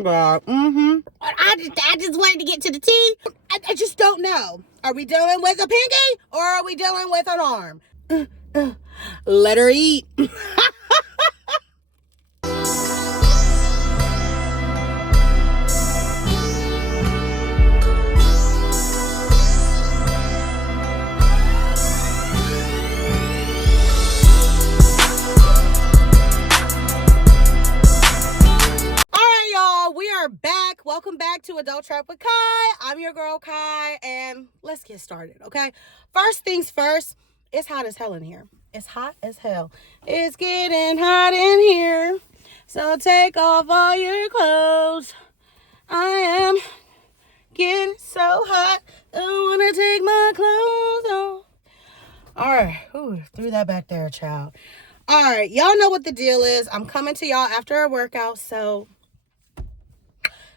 my God. I just wanted to get to the tea. I just don't know. Are we dealing with a pinky or are we dealing with an arm? Let her eat. Back. Welcome back to Adult Trap with Kai. I'm your girl Kai, and let's get started, okay? First things first, it's hot as hell in here. It's hot as hell. It's getting hot in here. So take off all your clothes. I am getting so hot. I wanna take my clothes off. Alright. Ooh, threw that back there, child. Alright, y'all know what the deal is. I'm coming to y'all after a workout, so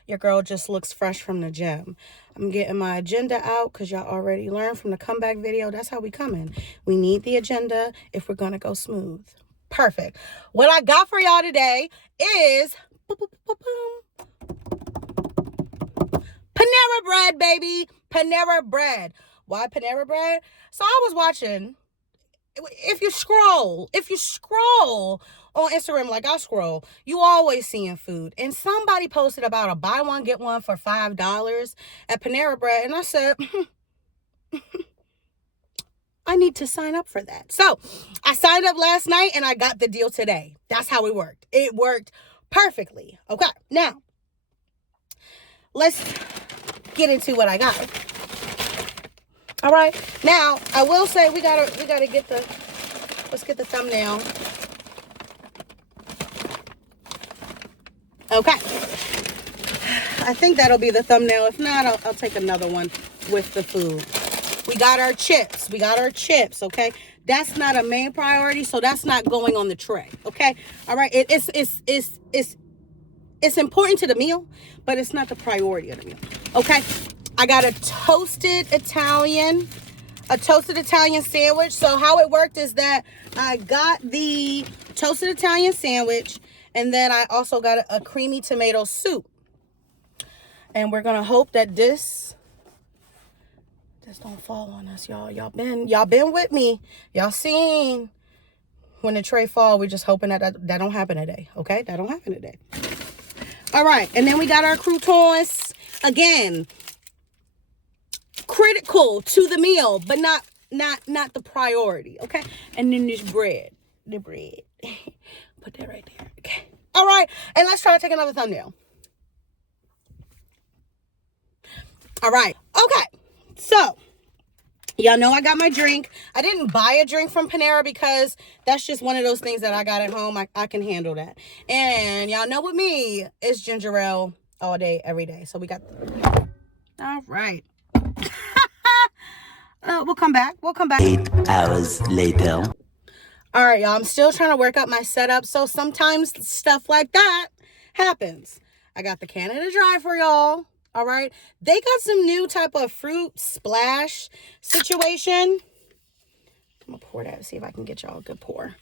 your girl just looks fresh from the gym. I'm getting my agenda out because y'all already learned from the comeback video. That's how we coming. We need the agenda if we're going to go smooth. Perfect. What I got for y'all today is Panera bread, baby. Panera bread. Why Panera bread? So I was watching. If you scroll on Instagram like I scroll, you always seeing food. And somebody posted about a buy one, get one for $5 at Panera Bread. And I said, I need to sign up for that. So I signed up last night and I got the deal today. That's how it worked. It worked perfectly. Okay, now let's get into what I got. All right, now I will say we gotta get let's get the thumbnail. Okay, I think that'll be the thumbnail. If not, I'll take another one with the food. We got our chips. Okay, that's not a main priority, so that's not going on the tray. Okay, all right. It's important to the meal, but it's not the priority of the meal. Okay, I got a toasted Italian sandwich. So how it worked is that I got the toasted Italian sandwich. And then I also got a creamy tomato soup. And we're going to hope that this don't fall on us, y'all. Y'all been with me. Y'all seen when the tray fall. We're just hoping that don't happen today. Okay? That don't happen today. All right. And then we got our croutons. Again, critical to the meal, but not the priority. Okay? And then this bread. The bread. Put that right there. Okay. All right. And let's try to take another thumbnail. All right. Okay. So, y'all know I got my drink. I didn't buy a drink from Panera because that's just one of those things that I got at home. I can handle that. And y'all know with me, it's ginger ale all day, every day. So we got... All right. We'll come back. 8 hours later. All right, y'all, I'm still trying to work out my setup, so sometimes stuff like that happens. I got the Canada Dry for y'all, all right? They got some new type of fruit splash situation. I'm going to pour that, see if I can get y'all a good pour.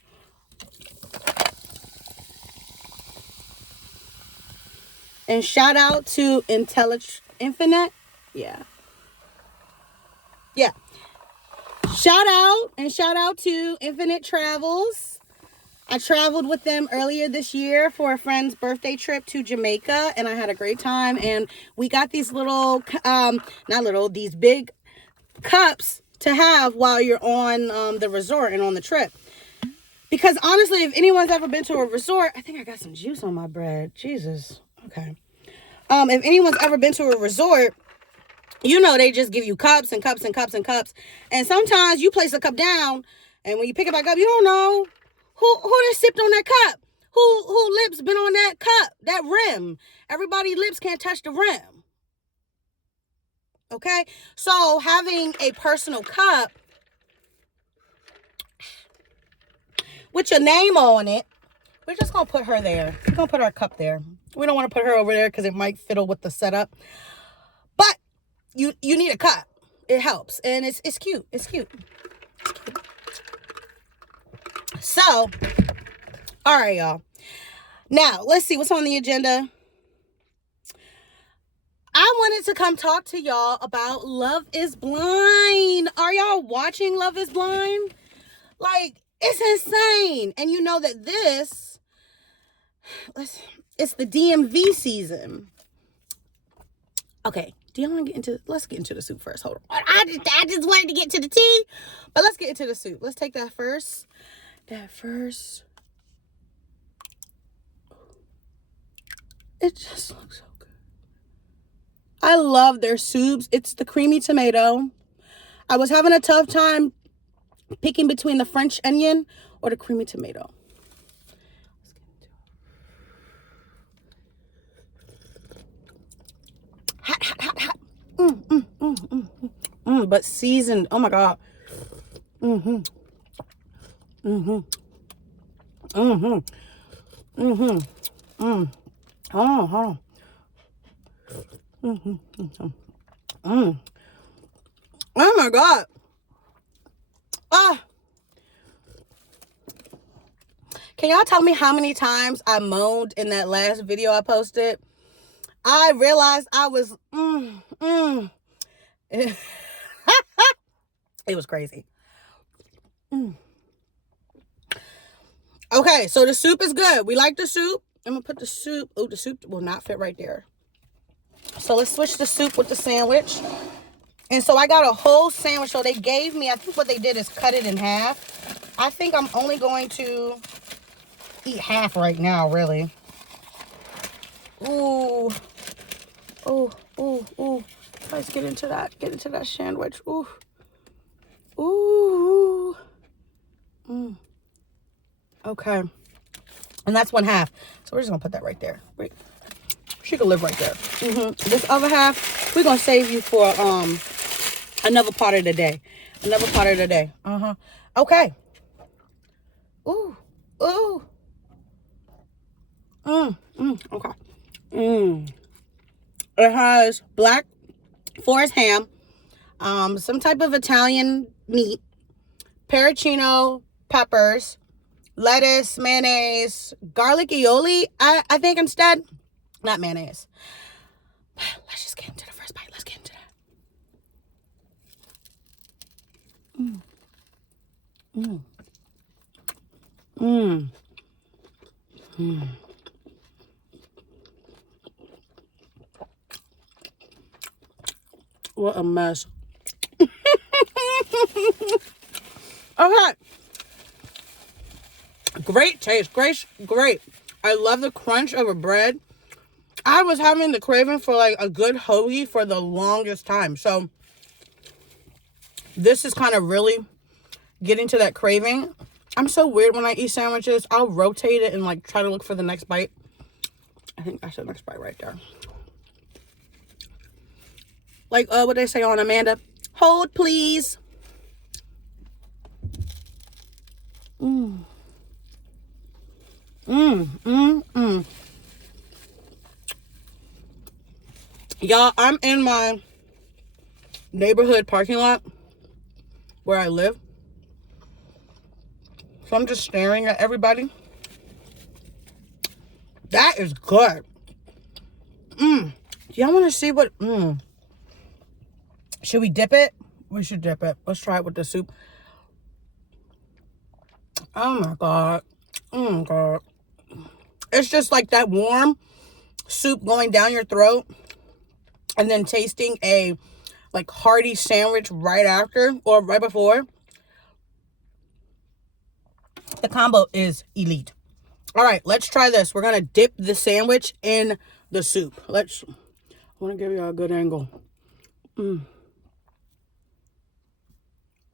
And shout out to Infinite. Yeah. Shout out to Infinite Travels. I traveled with them earlier this year for a friend's birthday trip to Jamaica, and I had a great time. And we got these these big cups to have while you're on the resort and on the trip. Because honestly, if anyone's ever been to a resort, I think I got some juice on my bread. Jesus. Okay. If anyone's ever been to a resort, you know, they just give you cups and cups and cups and cups. And sometimes you place a cup down, and when you pick it back up, you don't know who done sipped on that cup. Who lips been on that cup, that rim. Everybody's lips can't touch the rim. Okay? So having a personal cup with your name on it, we're just going to put her there. We're going to put our cup there. We don't want to put her over there because it might fiddle with the setup. But you need a cup. It helps. And it's cute. It's cute. So, all right, y'all. Now, let's see what's on the agenda. I wanted to come talk to y'all about Love is Blind. Are y'all watching Love is Blind? Like, it's insane. And you know that it's the DMV season. Okay, do y'all want to get into, let's get into the soup first. Hold on. I just wanted to get to the tea, but let's get into the soup. Let's take that first. It just looks so good. I love their soups. It's the creamy tomato. I was having a tough time picking between the French onion or the creamy tomato. Hot, hot, hot, hot. But seasoned. Oh my God. Oh, hold on. Oh my God. Can y'all tell me how many times I moaned in that last video I posted? I realized I was, it was crazy. Okay, so the soup is good. We like the soup. I'm gonna put the soup. Oh, the soup will not fit right there. So let's switch the soup with the sandwich. And so I got a whole sandwich. So they gave me, I think what they did is cut it in half. I think I'm only going to eat half right now, really. Ooh. Ooh, ooh, ooh. Let's get into that sandwich. Ooh. Ooh. Okay. And that's 1/2. So we're just gonna put that right there. Wait. She could live right there. This other half, we're gonna save you for another part of the day. Okay. Ooh. Ooh. Okay. It has black forest ham, some type of Italian meat, pecorino peppers, lettuce, mayonnaise, garlic aioli, I think instead. Not mayonnaise. Let's just get into the first bite. Let's get into that. What a mess. Okay. Great taste. Great. I love the crunch of a bread. I was having the craving for like a good hoagie for the longest time. So this is kind of really getting to that craving. I'm so weird when I eat sandwiches. I'll rotate it and like try to look for the next bite. I think that's the next bite right there. Like what they say on Amanda, hold please. Y'all, I'm in my neighborhood parking lot where I live. So I'm just staring at everybody. That is good. Y'all want to see what? Should we dip it? We should dip it. Let's try it with the soup. Oh my God. Oh my God. It's just like that warm soup going down your throat and then tasting a like hearty sandwich right after or right before. The combo is elite. All right, let's try this. We're going to dip the sandwich in the soup. I want to give you a good angle.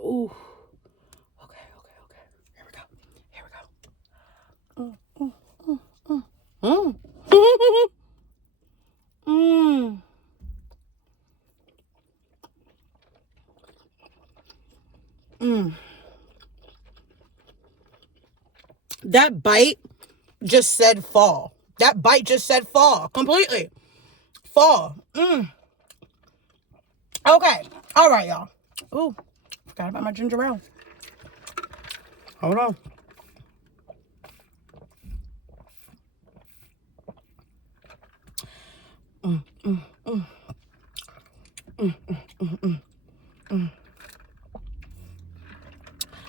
Ooh. Okay. Here we go. That bite just said fall. That bite just said fall. Completely. Fall. Okay. All right, y'all. Ooh. Forgot about my ginger ale. Hold on.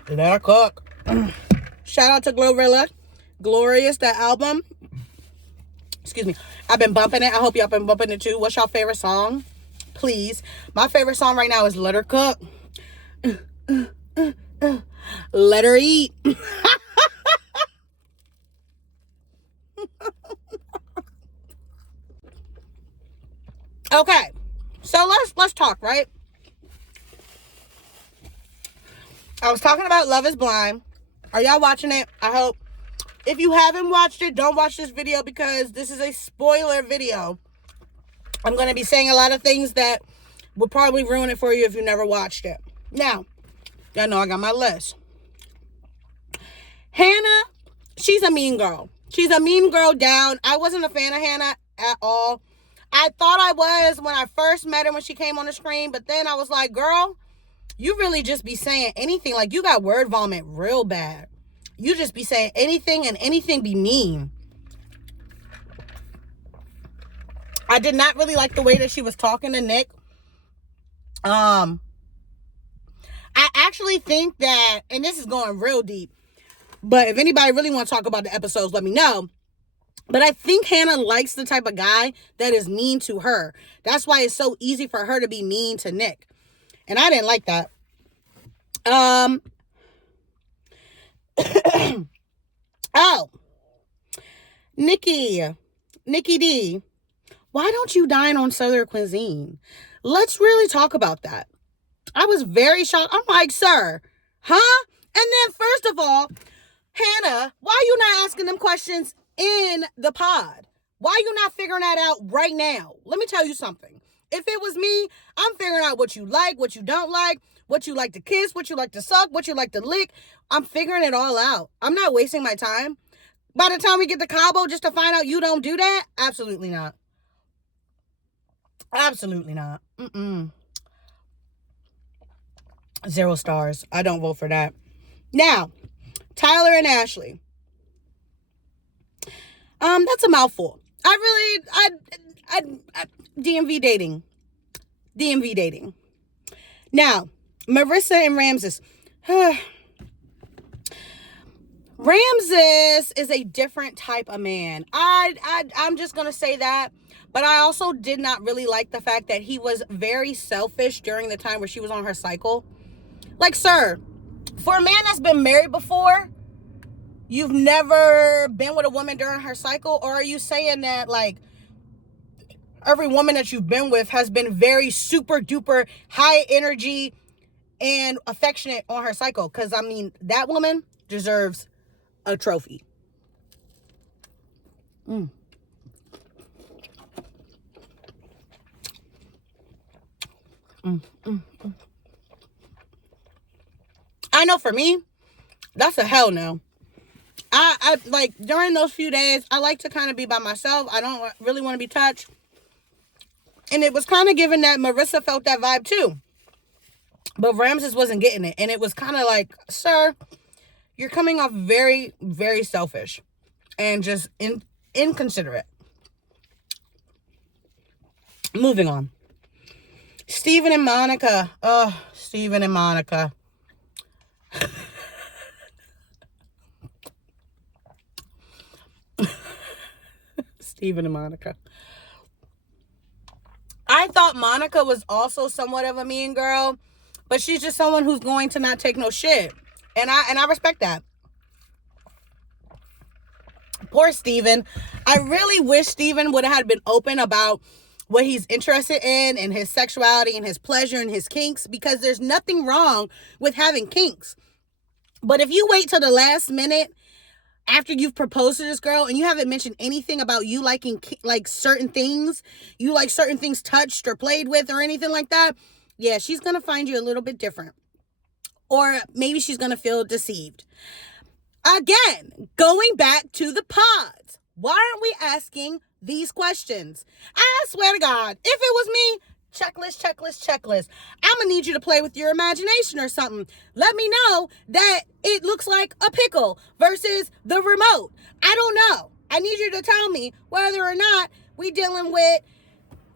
Let her cook. Shout out to Glorilla. Glorious, that album. Excuse me. I've been bumping it. I hope y'all been bumping it too. What's your favorite song? Please. My favorite song right now is Let Her Cook. Let her eat. Okay. So let's talk, right? I was talking about Love is Blind. Are y'all watching it? I hope. If you haven't watched it, don't watch this video because this is a spoiler video. I'm going to be saying a lot of things that will probably ruin it for you if you never watched it. Now, y'all know I got my list. Hannah, she's a mean girl. She's a mean girl down. I wasn't a fan of Hannah at all. I thought I was when I first met her when she came on the screen, but then I was like, girl, you really just be saying anything. Like, you got word vomit real bad. You just be saying anything and anything be mean. I did not really like the way that she was talking to Nick. I actually think that, and this is going real deep, but if anybody really want to talk about the episodes, let me know. But I think Hannah likes the type of guy that is mean to her. That's why it's so easy for her to be mean to Nick. And I didn't like that. Oh, Nikki D, why don't you dine on Southern cuisine? Let's really talk about that. I was very shocked. I'm like, sir, huh? And then first of all, Hannah, why are you not asking them questions in the pod? Why are you not figuring that out right now? Let me tell you something. If it was me, I'm figuring out what you like, what you don't like, what you like to kiss, what you like to suck, what you like to lick. I'm figuring it all out. I'm not wasting my time. By the time we get to Cabo just to find out you don't do that? Absolutely not. Absolutely not. 0 stars. I don't vote for that. Now, Tyler and Ashley. That's a mouthful. DMV dating. Now, Marissa and Ramses. Ramses is a different type of man. I'm just going to say that. But I also did not really like the fact that he was very selfish during the time where she was on her cycle. Like, sir, for a man that's been married before, you've never been with a woman during her cycle? Or are you saying that, like, every woman that you've been with has been very super duper high energy and affectionate on her cycle? Because, I mean, that woman deserves a trophy. I know for me, that's a hell no. I like, during those few days, I like to kind of be by myself. I don't really want to be touched. And it was kind of given that Marissa felt that vibe too. But Ramses wasn't getting it. And it was kind of like, sir, you're coming off very, very selfish and just inconsiderate. Moving on. Steven and Monica. Oh, Steven and Monica. Steven and Monica. I thought Monica was also somewhat of a mean girl, but she's just someone who's going to not take no shit. And I respect that. Poor Steven. I really wish Steven would have been open about what he's interested in and his sexuality and his pleasure and his kinks, because there's nothing wrong with having kinks. But if you wait till the last minute after you've proposed to this girl and you haven't mentioned anything about you liking like certain things, you like certain things touched or played with or anything like that, yeah, she's going to find you a little bit different. Or maybe she's going to feel deceived. Again, going back to the pods. Why aren't we asking these questions? I swear to God, if it was me, checklist. I'm going to need you to play with your imagination or something. Let me know that it looks like a pickle versus the remote. I don't know. I need you to tell me whether or not we dealing with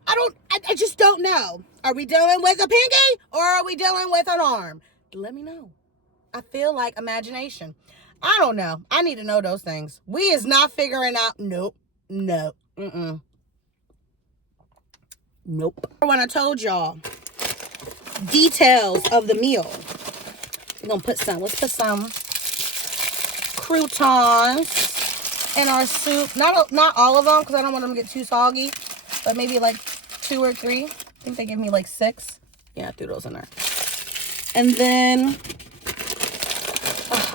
I just don't know. Are we dealing with a pinky or are we dealing with an arm? Let me know. I feel like imagination. I don't know. I need to know those things. We is not figuring out. Nope. No. Mm-mm. Nope. When I told y'all details of the meal, we're gonna put some. Let's put some croutons in our soup. Not all of them because I don't want them to get too soggy, but maybe like 2 or 3. I think they gave me like 6. Yeah, I threw those in there. And then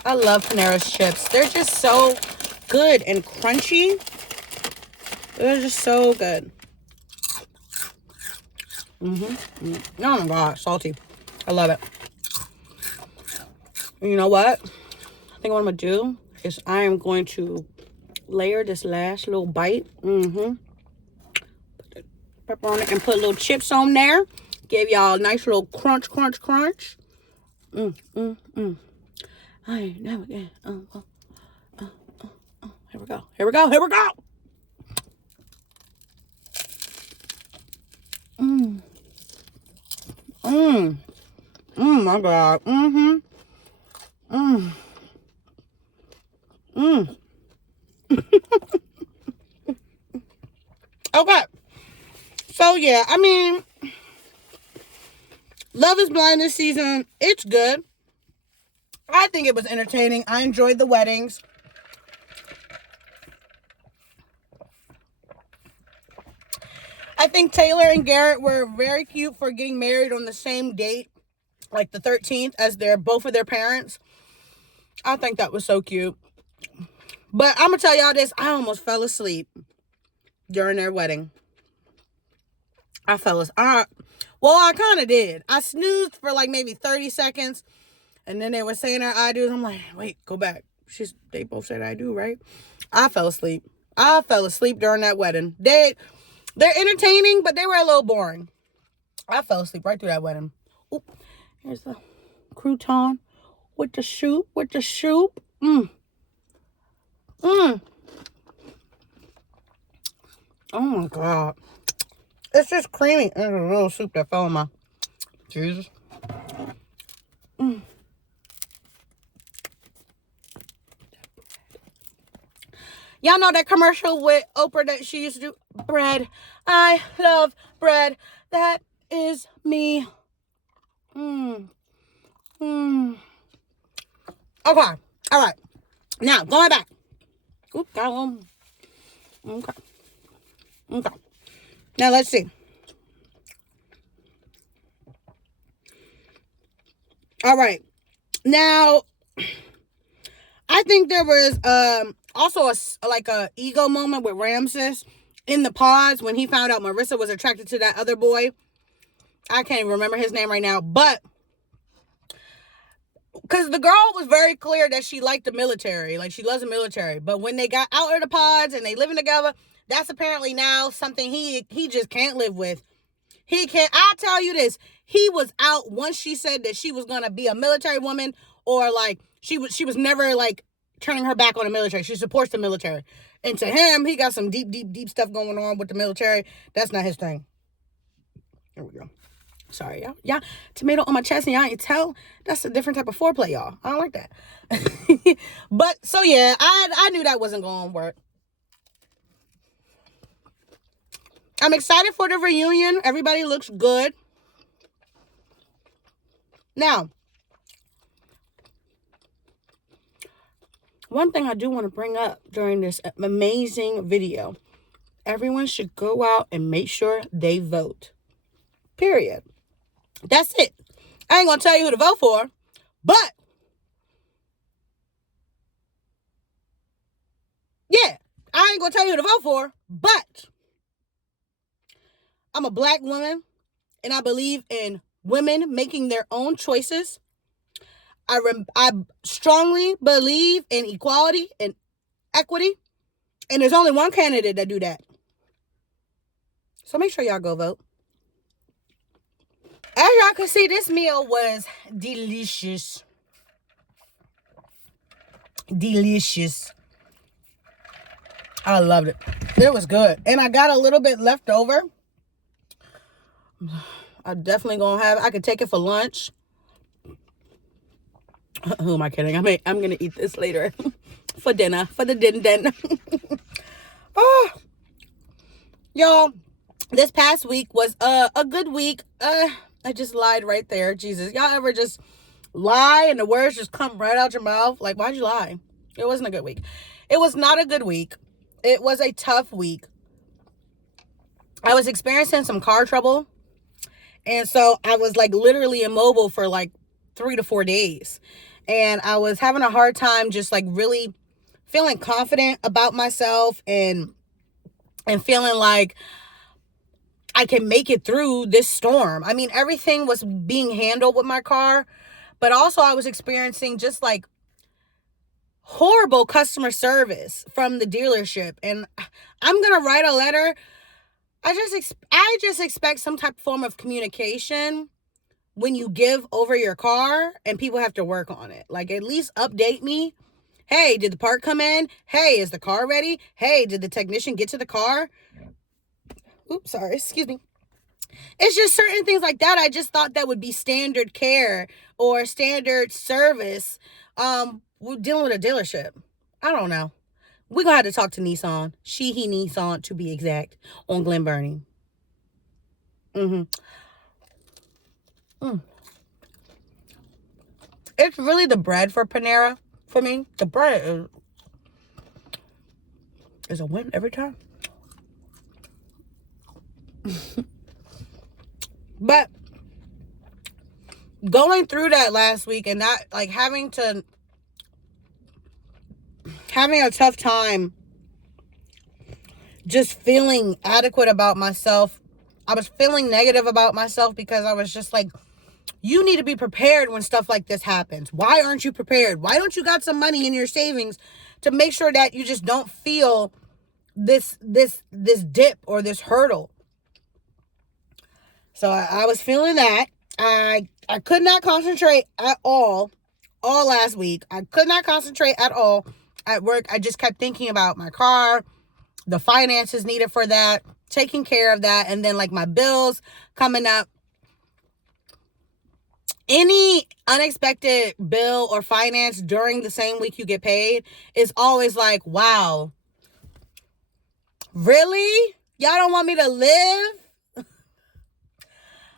I love Panera's chips. They're just so good and crunchy. They're just so good. Oh my God, salty. I love it. And you know what? I think what I'm gonna do is I am going to layer this last little bite. Put the pepper on it and put little chips on there. Give y'all a nice little crunch, crunch, crunch. I ain't never again. Here we go. Here we go. Here we go. My God. Okay. So, yeah, I mean, Love is Blind this season. It's good. I think it was entertaining. I enjoyed the weddings. I think Taylor and Garrett were very cute for getting married on the same date, like the 13th, as both of their parents. I think that was so cute. But I'm going to tell y'all this. I almost fell asleep during their wedding. I fell asleep. Well, I kind of did. I snoozed for like maybe 30 seconds. And then they were saying our I do's. I'm like, wait, go back. They both said I do, right? I fell asleep. I fell asleep during that wedding. They're entertaining, but they were a little boring. I fell asleep right through that wedding. Oop, here's the crouton with the soup. Oh my God. It's just creamy. There's a little soup that fell in my... Jesus. Y'all know that commercial with Oprah that she used to do? Bread. I love bread. That is me. Okay. All right. Now, going back. Oop, got one. Okay. Now, let's see. All right. Now, I think there was also a ego moment with Ramses in the pods when he found out Marissa was attracted to that other boy. I can't even remember his name right now, but because the girl was very clear that she liked the military, like she loves the military. But when they got out of the pods and they living together, that's apparently now something he just can't live with. He can't. I'll tell you this. He was out once she said that she was going to be a military woman, or like she was never like turning her back on the military. She supports the military. And to him, he got some deep stuff going on with the military. That's not his thing. There we go. Sorry, y'all. Y'all, tomato on my chest and y'all ain't tell. That's a different type of foreplay, y'all. I don't like that. But, so yeah, I knew that wasn't going to work. I'm excited for the reunion. Everybody looks good. Now, one thing I do want to bring up during this amazing video. Everyone should go out and make sure they vote. Period. That's it. I ain't going to tell you who to vote for, but yeah, I ain't going to tell you who to vote for, but I'm a black woman and I believe in women making their own choices. I strongly believe in equality and equity, and there's only one candidate that do that. So make sure y'all go vote. As y'all can see, this meal was delicious. Delicious. I loved it. It was good. And I got a little bit left over I'm definitely gonna have. I could take it for lunch. Who am I kidding? I'm gonna eat this later for dinner, for the din. Oh, y'all, this past week was a good week. I just lied right there. Jesus, y'all ever just lie and the words just come right out your mouth? Like, why'd you lie? It wasn't a good week. It was not a good week. It was a tough week. I was experiencing some car trouble. And so I was like literally immobile for like 3 to 4 days. And I was having a hard time just like really feeling confident about myself and feeling like I can make it through this storm. I mean, everything was being handled with my car, but also I was experiencing just like horrible customer service from the dealership. And I'm going to write a letter. I just expect some type of form of communication when you give over your car and people have to work on it. Like, at least update me. Hey, did the part come in? Hey, is the car ready? Hey, did the technician get to the car? Oops, sorry, excuse me. It's just certain things like that. I just thought that would be standard care or standard service. We're dealing with a dealership. I don't know. We're going to have to talk to Nissan. He Nissan, to be exact, on Glen Burnie. It's really the bread for Panera for me. The bread is a win every time. But going through that last week and not like having a tough time just feeling adequate about myself. I was feeling negative about myself because I was just like, you need to be prepared when stuff like this happens. Why aren't you prepared? Why don't you got some money in your savings to make sure that you just don't feel this dip or this hurdle? So I was feeling that. I could not concentrate at all last week. I could not concentrate at all at work. I just kept thinking about my car, the finances needed for that, taking care of that, and then like my bills coming up. Any unexpected bill or finance during the same week you get paid is always like, wow, really? Y'all don't want me to live?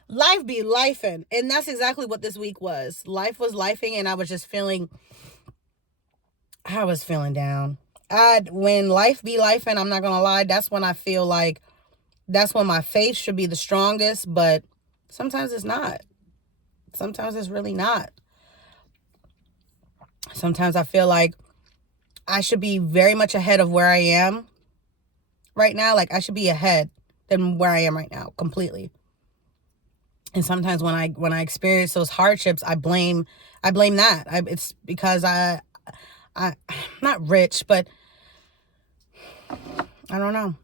Life be lifing. And that's exactly what this week was. Life was lifing, and I was feeling down. When life be lifing, I'm not going to lie, that's when I feel like that's when my faith should be the strongest, but sometimes it's not. Sometimes it's really not. Sometimes I feel like I should be very much ahead of where I am right now. Like, I should be ahead than where I am right now, completely. And sometimes when I experience those hardships, I blame that. It's because I'm not rich, but I don't know.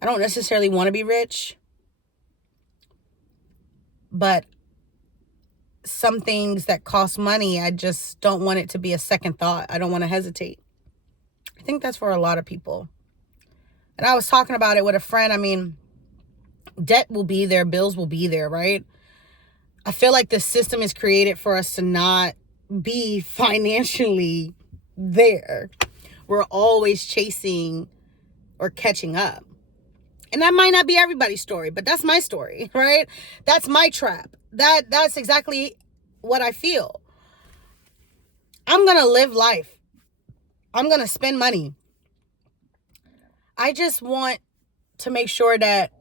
I don't necessarily want to be rich, but some things that cost money, I just don't want it to be a second thought. I don't want to hesitate. I think that's for a lot of people. And I was talking about it with a friend. I mean, debt will be there, bills will be there, right? I feel like the system is created for us to not be financially there. We're always chasing or catching up. And that might not be everybody's story, but that's my story, right? That's my trap. That's exactly what I feel. I'm going to live life. I'm going to spend money. I just want to make sure that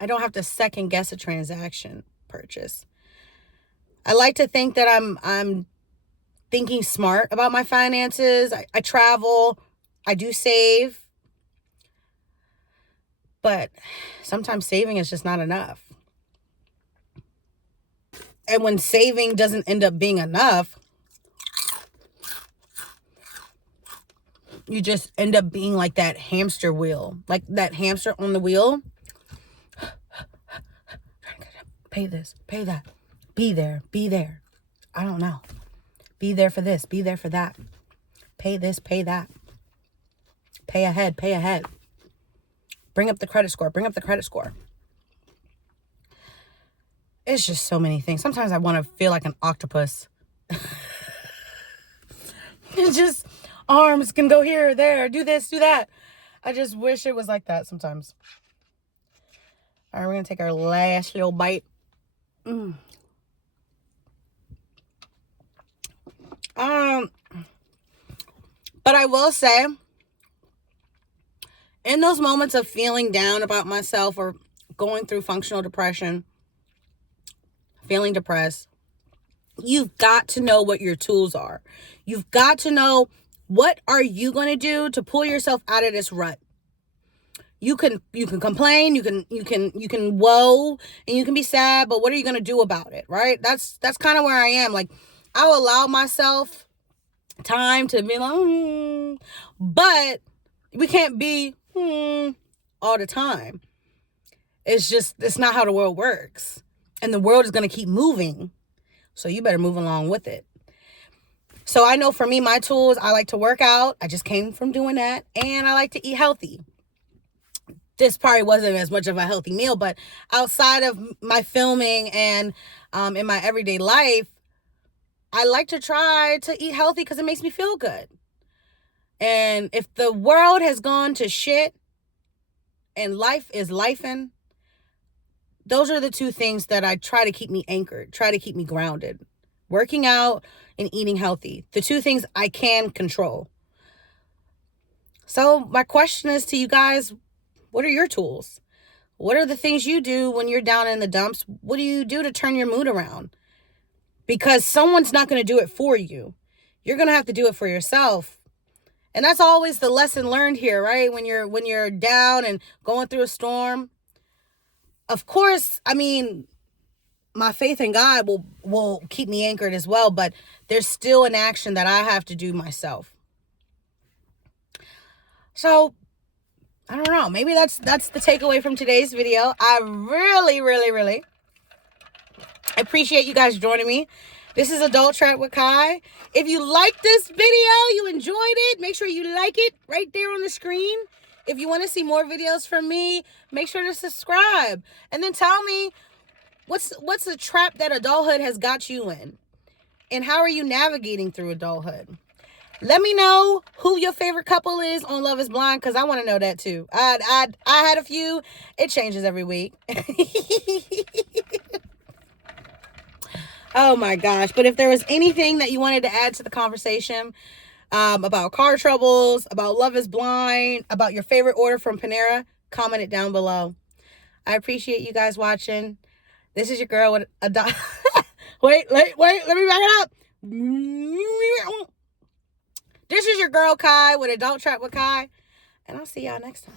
I don't have to second guess a transaction purchase. I like to think that I'm thinking smart about my finances. I travel. I do save. But sometimes saving is just not enough. And when saving doesn't end up being enough, you just end up being like that hamster wheel. Like that hamster on the wheel. Pay this, pay that. Be there. I don't know. Be there for this, be there for that. Pay this, pay that. Pay ahead. Bring up the credit score. It's just so many things. Sometimes I want to feel like an octopus. It's just arms can go here, there, do this, do that. I just wish it was like that sometimes. All right, we're going to take our last little bite. But I will say, in those moments of feeling down about myself or going through functional depression, feeling depressed, you've got to know what your tools are. You've got to know what are you going to do to pull yourself out of this rut. You can complain, you can woe, and you can be sad, but what are you going to do about it, right? That's kind of where I am. Like, I'll allow myself time to be like, but we can't be all the time. It's not how the world works. And the world is going to keep moving. So you better move along with it. So I know for me, my tools, I like to work out. I just came from doing that. And I like to eat healthy. This probably wasn't as much of a healthy meal, but outside of my filming and in my everyday life, I like to try to eat healthy because it makes me feel good. And if the world has gone to shit and life is lifing, those are the two things that I try to keep me anchored, try to keep me grounded. Working out and eating healthy. The two things I can control. So my question is to you guys, what are your tools? What are the things you do when you're down in the dumps? What do you do to turn your mood around? Because someone's not going to do it for you. You're going to have to do it for yourself. And that's always the lesson learned here, right? When you're down and going through a storm. Of course, I mean, my faith in God will keep me anchored as well, but there's still an action that I have to do myself. So, I don't know. Maybe that's the takeaway from today's video. I really appreciate you guys joining me. This is Adult Trap with Kai. If you liked this video, you enjoyed it, make sure you like it right there on the screen. If you want to see more videos from me, make sure to subscribe. And then tell me, what's the trap that adulthood has got you in? And how are you navigating through adulthood? Let me know who your favorite couple is on Love is Blind, because I want to know that too. I had a few. It changes every week. Oh my gosh. But if there was anything that you wanted to add to the conversation about car troubles, about Love is Blind, about your favorite order from Panera, comment it down below. I appreciate you guys watching. This is your girl with a wait, let me back it up. This is your girl Kai with Adult Trap with Kai, and I'll see y'all next time.